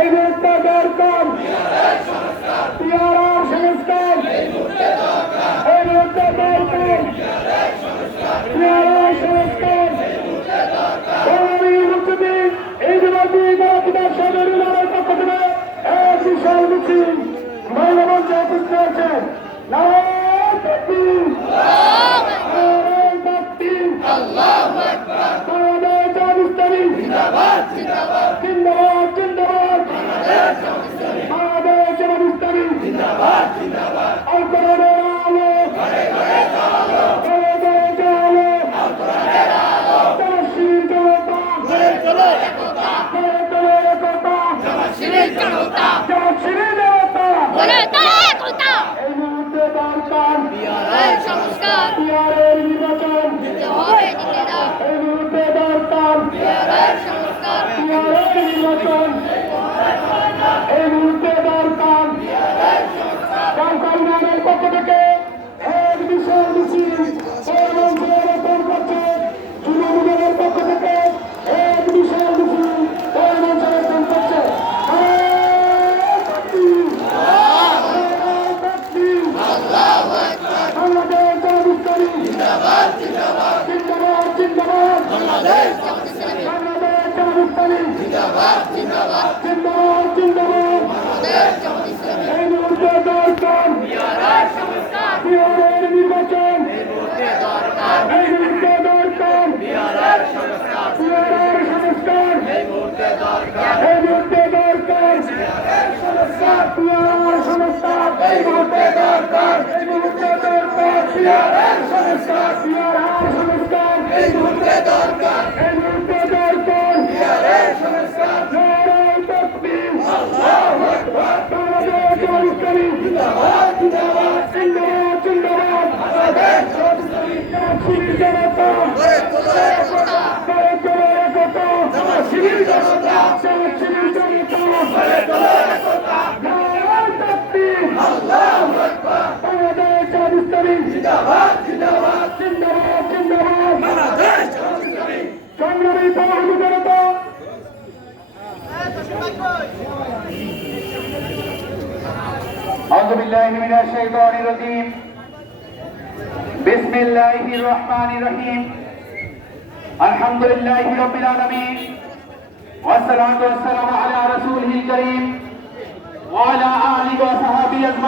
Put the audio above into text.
এই মুহূর্তে দরকার পিয়ারার সংস্কার, এই মুহূর্তে দরকার পিয়ারার সংস্কার। বাঙালি মুক্তিযুদ্ধে এই জবাবি গণপিতার সদরের পক্ষ থেকে এক বিশাল মিছিল মানববন্ধন উপস্থিত হয়েছে। নারায়ণ তাকবীর, নারায়ণ তাকবীর, আল্লাহু আকবার। বাংলাদেশ জামাত ইসলামী জিন্দাবাদ, জিন্দাবাদ, জিন্দাবাদ, জিন্দাবাদ। বাংলাদেশ জামাত ইসলামী জিন্দাবাদ, জিন্দাবাদ। আল কোরআনের আলো ঘরে ঘরে জ্বালো, ঘরে ঘরে জ্বালো, আল কোরআনের আলো। জামাত শিবির জনতা গড়ে তোলো একতা, গড়ে তোলো একতা। জামাত শিবির জনতা, জামাত শিবির জনতা গড়ে তোলো একতা। এই মুহূর্তে দরকার পিয়ারের সংস্কার, পিয়ারের নির্বাচন দিতে হবে, দিতে দাও। এই মুহূর্তে দরকার পিয়ারের সংস্কার, পিয়ারের নির্বাচন। এই মুহূর্তে দরকার পিয়ারের সংস্কার। বাঙালির পক্ষ থেকে এক বিশাল মিছিল পৌরমঞ্চের করছে। যুবলীগের পক্ষ থেকে এক বিশাল মিছিল পৌরমঞ্চের করছে। বাংলাদেশ জামাত ইসলামী জিন্দাবাদ, জিন্দাবাদ, জিন্দাবাদ, জিন্দাবাদ। বাংলাদেশ জামাত ইসলামী, বাংলাদেশ জামাত ইসলামী জিন্দাবাদ, জিন্দাবাদ, জিন্দাবাদ, জিন্দাবাদ। বাংলাদেশ জামাত ইসলামী। এই মুহূর্তে দরকার পিয়ারের সংস্কার, পিয়ারের নির্বাচন। এই মুহূর্তে দরকার, এই মুহূর্তে দরকার পিয়ারের সংস্কার, পিয়ারের সংস্কার। এই মুহূর্তে দরকার, এই মুহূর্তে দরকার পিয়ারের সংস্কার, পিয়ারের সংস্কার। এই মুহূর্তে দরকার, এই মুহূর্তে দরকার পিয়ারের সংস্কার, পিয়ারের সংস্কার। এই মুহূর্তে দরকার, এই মুহূর্তে দরকার পিয়ারের সংস্কার। নারায়ণ তাকবীর, আল্লাহু আকবার। বাংলাদেশ জামাত ইসলামী জিন্দাবাদ, জিন্দাবাদ, জিন্দাবাদ, জিন্দাবাদ। বাংলাদেশ জামাত ইসলামী, জামাত শিবির জনতা গড়ে তোলো একতা, গড়ে তোলো একতা। জামাত শিবির জনতা, জামাত শিবির জনতা গড়ে তোলো একতা। নারায়ণ তাকবীর, আল্লাহু আকবার। বাংলাদেশ জামাত ইসলামী জিন্দাবাদ, জিন্দাবাদ, জিন্দাবাদ, জিন্দাবাদ। বাংলাদেশ জামাত ইসলামী। সংগ্রামী বাঙালি জনতা, আউযু বিল্লাহি মিনাশ শাইতানির রাজীম। বিসমিল্লাহির রহমানির রহিম। আলহামদুলিল্লাহি রাব্বিল আলামিন ওয়া সলাতু ওয়াস সালামু আলা রাসূলিল কারীম ওয়া আলা আলিহি ওয়া সাহবিহি আজমাইন।